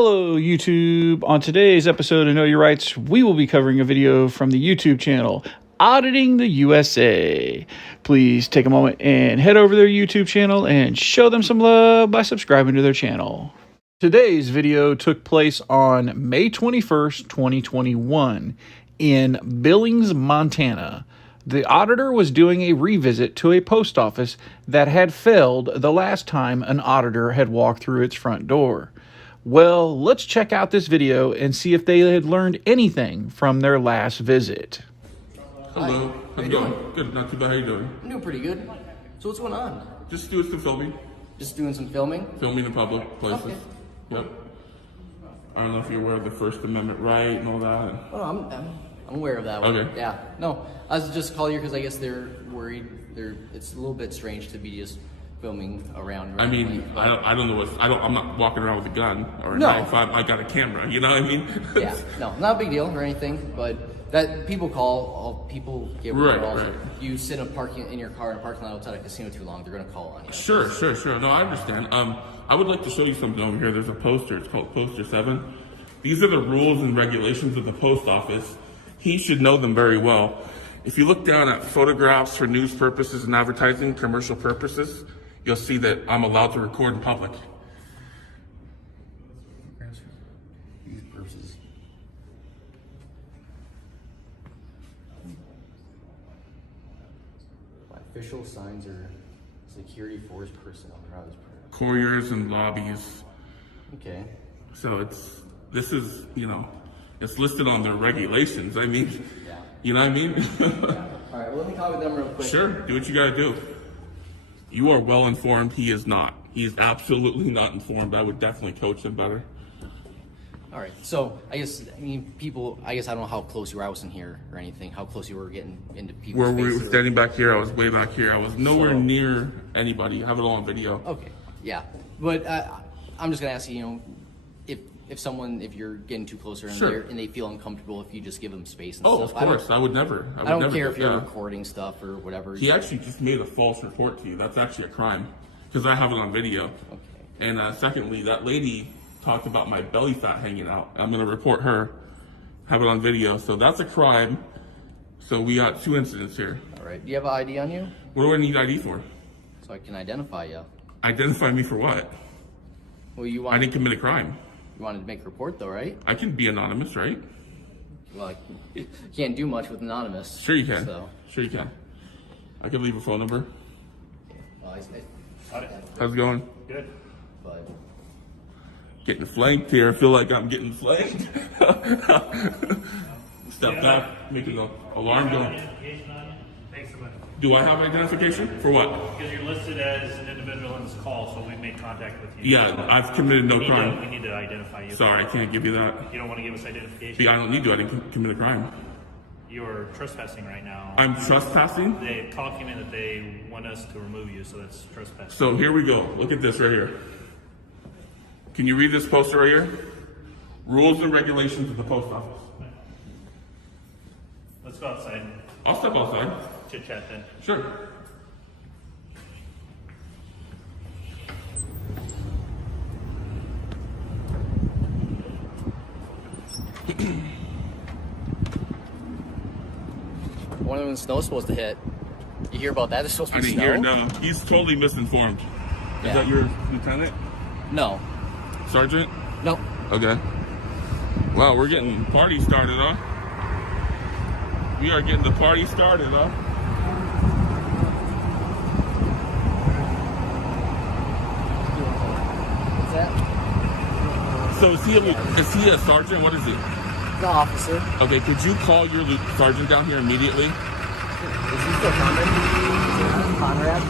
Hello YouTube. On today's episode of Know Your Rights, we will be covering a video from the YouTube channel Auditing the USA. Please take a moment and head over to their YouTube channel and show them some love by subscribing to their channel. Today's video took place on May 21st, 2021 in Billings, Montana. The auditor was doing a revisit to a post office that had failed the last time an auditor had walked through its front door. Well, let's check out this video and see if they had learned anything from their last visit. Hello. How you doing? Good. Not too bad. How you doing? I'm doing pretty good. So what's going on? Just doing some filming. Just doing some filming? Filming in public places. Okay. Yep. I don't know if you're aware of the First Amendment right and all that. Oh, I'm aware of that one. Okay. Yeah. No, I was just calling you because I guess they're worried. It's a little bit strange to be just filming around. I mean, but I don't know I'm not walking around with a gun or a No. knife. I got a camera. You know what I mean? yeah. No, not a big deal or anything. But that people people get Right, calls. right. You sit in your car in a parking lot outside a casino too long, they're gonna call on you. Sure. No, I understand. I would like to show you something over here. There's a poster. It's called Poster 7. These are the rules and regulations of the post office. He should know them very well. If you look down at photographs for news purposes and advertising, commercial purposes, you'll see that I'm allowed to record in public. News purposes. Official signs or security force personnel. Couriers and lobbies. Okay. So this is, it's listed on their regulations. I mean, Yeah. you know what I mean? Yeah. All right. Well, let me call with them real quick. Sure, do what you gotta do. You are well informed. He is not. He is absolutely not informed. I would definitely coach him better. All right. So I guess I don't know how close you were. I wasn't here or anything. How close you were getting into people's Where we were faces. standing back here, I was way back here. I was nowhere So- near anybody. I have it all on video. Okay. Yeah. But I'm just gonna ask you, if you're getting too close and, Sure. and they feel uncomfortable, if you just give them space and Oh, stuff. of course. I would never. I don't never care do if you're that. recording stuff or whatever. He actually just made a false report to you. That's actually a crime because I have it on video. Okay. And secondly, that lady talked about my belly fat hanging out. I'm going to report her, have it on video. So that's a crime. So we got 2 incidents here. All right. Do you have an ID on you What do I need ID for? so I can identify you? Identify me for what? Well, you I didn't commit a crime. wanted to make a report though, right? I can be anonymous, right? Well, you can't do much with anonymous. Sure you can. So, Sure you can. I can leave a phone number. well, How's it going? Good. but Getting flanked here. I feel like I'm getting flanked. Step back, make an alarm go. Identification on you? Thanks so much. Do I have identification? For what? Because you're listed as an individual in this call, so we made contact with you. Yeah, I've committed no We crime. need to identify you. Sorry, I can't give you that. You don't want to give us identification? See, I don't need to. I didn't commit a crime. You're trespassing right now. I'm trespassing? They talking in that they want us to remove you, so that's trespassing. So here we go. Look at this right here. Can you read this poster right here? Rules and regulations of the post office. Let's go outside and I'll step outside. chit chat then. Sure. one of them snow's supposed to hit. You hear about that? There's supposed to I be didn't snow. hear. No, he's totally misinformed. Yeah. Is that your lieutenant? No. Sergeant? No. Okay. Wow, we're getting the party started, huh? We are getting the party started, huh? What's that? So is he a sergeant? What is he? The officer. Okay, could you call your sergeant down here immediately? Is he still coming? Conrad?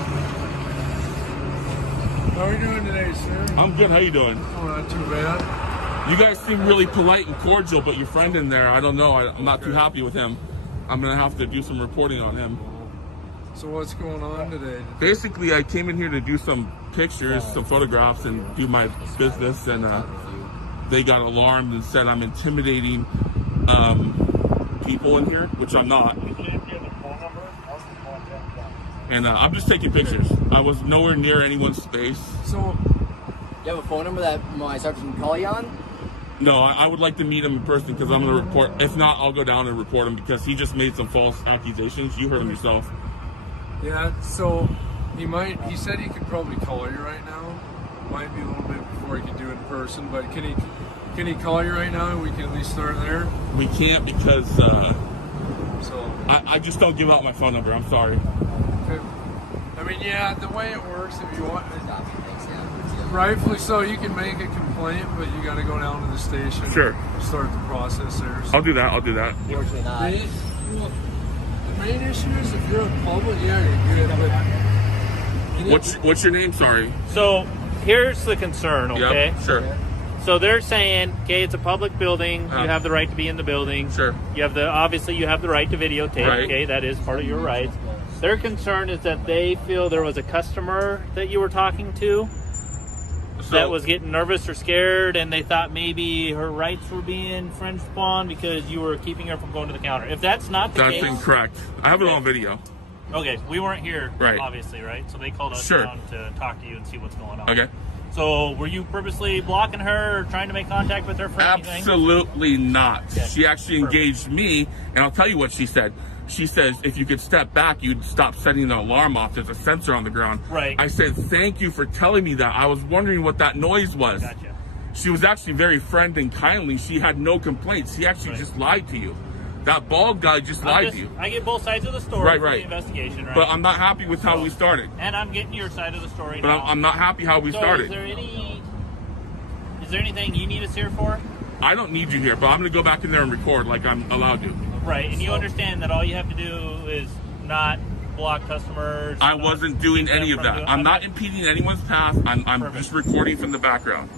How are you doing today, sir? I'm good. How you doing? Oh, not too bad. You guys seem really polite and cordial, but your friend in there, I don't know. I'm not too happy with him. I'm gonna have to do some reporting on him. So what's going on today? Basically, I came in here to do some pictures, some photographs, and do my business, and they got alarmed and said I'm intimidating people in here, which I'm not. And I'm just taking pictures. I was nowhere near anyone's space. So, You have a phone number that my sergeant can call you on? No, I would like to meet him in person because I'm going to report. If not, I'll go down and report him because he just made some false accusations. You heard him yourself. Yeah, so he said he could probably call you right now. Might be a little bit before he can do it in person, but can he call you right now and we can at least start there? We can't because So I just don't give out my phone number. I'm sorry. okay. I mean, yeah, the way it works, if you want, rightfully so, you can make a complaint, but you got to go down to the station. Sure. Start the process there. So I'll do that. I'll do that. Unfortunately not. the main issue is if you're in public, yeah, you're good. What's your name? Sorry. So here's the concern, okay? Yep. Sure. So they're saying, okay, it's a public building. You have the right to be in the building. Sure. You have obviously you have the right to videotape. Right. Okay, that is part of your rights. Their concern is that they feel there was a customer that you were talking to that was getting nervous or scared, and they thought maybe her rights were being infringed upon because you were keeping her from going to the counter. If that's not the That's case, incorrect. I have it on video. okay, we weren't here, Right. obviously, right? So they called us Sure. down to talk to you and see what's going on. Okay. So were you purposely blocking her or trying to make contact with her for anything? Absolutely not. Okay. She actually Perfect. engaged me, and I'll tell you what she said. She says, if you could step back, you'd stop setting the alarm off. There's a sensor on the ground. Right. I said, thank you for telling me that. I was wondering what that noise was. Gotcha. She was actually very friendly and kindly. She had no complaints. He actually Right. just lied to you. That bald guy just lied to you. I get both sides of the story Right, for right. the investigation, right? But I'm not happy with how we started. And I'm getting your side of the story But now. I'm not happy how we so started. Is there anything you need us here for? I don't need you here, but I'm going to go back in there and record like I'm allowed to. Right, and you understand that all you have to do is not block customers. I not wasn't doing keep them any of from that. doing- I'm not impeding anyone's path. I'm Perfect. just recording from the background.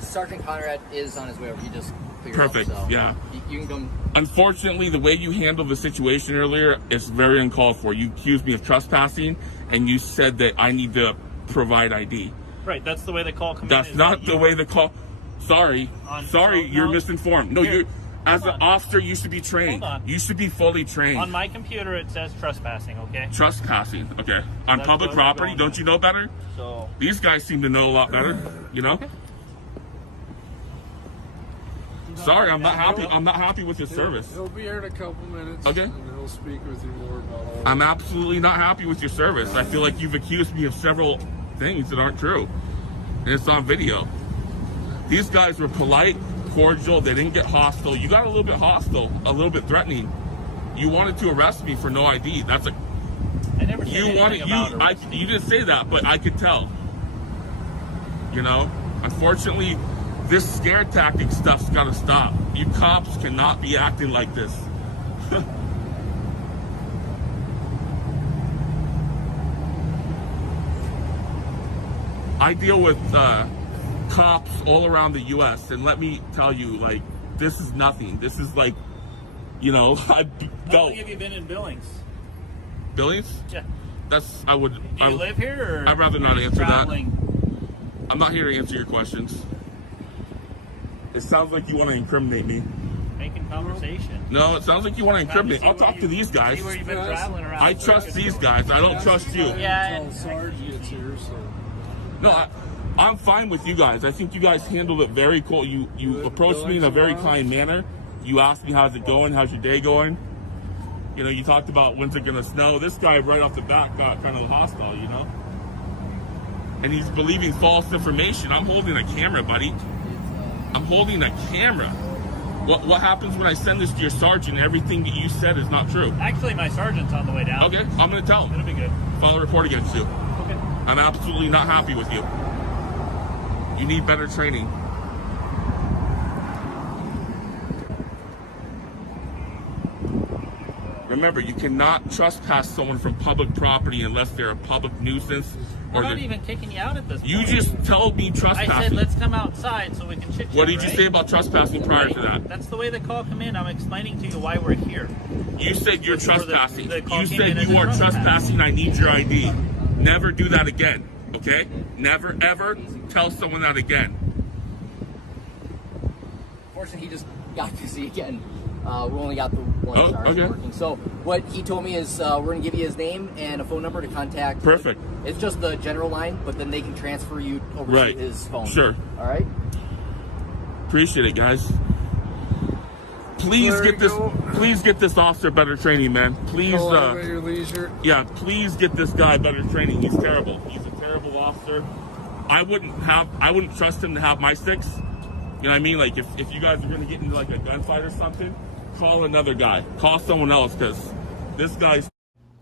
Sergeant Conrad is on his way over. He just figured Perfect, out, so yeah. You can come. Unfortunately, the way you handled the situation earlier is very uncalled for. You accused me of trespassing, and you said that I need to provide ID. Right, that's the way the call comes in. That's is not that the you- way the call. Sorry, so, you're no. misinformed. No, Here, you as hold an on. officer, you should be trained. Hold on. You should be fully trained. On my computer, it says trespassing, okay? Trespassing, okay. On That's public what we're property, going don't with. you know better? So, These guys seem to know a lot better, you know? Sorry, I'm not happy. I'm not happy with your service. He'll be here in a couple minutes. Okay. And he'll speak with you more about all I'm absolutely not happy with your service. I feel like you've accused me of several things that aren't true. And it's on video. These guys were polite, cordial, they didn't get hostile. You got a little bit hostile, a little bit threatening. You wanted to arrest me for no ID. That's a I never said you anything wanted about you didn't say that, but I could tell. You know? Unfortunately, this scare tactic stuff's gotta stop. You cops cannot be acting like this. I deal with cops all around the U.S. and let me tell you, like, this is nothing. This is like, you know, I How dealt long have you been in Billings? Billings. Yeah. That's I would. Do you live here? Or I'd rather not are you answer that. traveling? I'm not here to answer your questions. It sounds like you want to incriminate me. Making conversation. No, it sounds like you want to incriminate. I'll talk to these guys. See where you've been traveling around. I trust these guys. I don't trust you. Yeah, until Sarge gets here, so. No, I'm fine with you guys. I think you guys handled it very cool. You approached me in a very kind manner. You asked me how's it going, how's your day going. You know, you talked about when's it gonna snow. This guy right off the bat got kind of hostile, you know. And he's believing false information. I'm holding a camera, buddy. I'm holding a camera. What happens when I send this to your sergeant? Everything that you said is not true. Actually, my sergeant's on the way down. Okay, I'm gonna tell him. It'll be good. File a report against you. Okay. I'm absolutely not happy with you. You need better training. Remember, you cannot trespass someone from public property unless they're a public nuisance We're or not they're... even kicking you out at this You point. just told me I trespassing. said let's come outside so we can chit chat. What did you right? say about trespassing prior to that? That's the way the call come in. I'm explaining to you why we're here. You said you're Before the trespassing. call You came said in as you a are trespass. trespassing. I need your ID. Never do that again, okay? Never, ever tell someone that again. Fortunately, he just got busy again. We only got the one Oh, charge okay. working. So what he told me is we're going to give you his name and a phone number to contact. Perfect. It's just the general line, but then they can transfer you over Right. to his phone. Sure. All right? Appreciate it, guys. Please There get you this. go. Please get this officer better training, man. Please, Call him at your leisure. yeah. Please get this guy better training. He's terrible. He's a terrible officer. I wouldn't trust him to have my sticks. You know what I mean? Like if you guys are gonna get into like a gunfight or something, call another guy. Call someone else, because this guy's.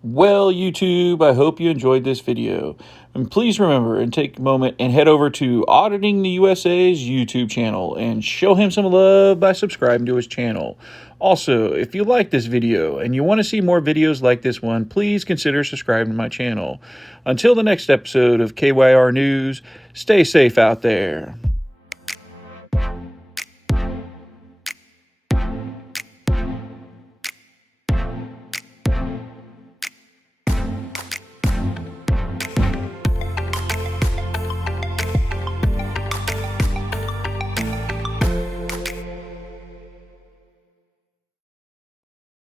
Well, YouTube, I hope you enjoyed this video. And please remember and take a moment and head over to Auditing the USA's YouTube channel and show him some love by subscribing to his channel. Also, if you like this video and you want to see more videos like this one, please consider subscribing to my channel. Until the next episode of KYR News, stay safe out there.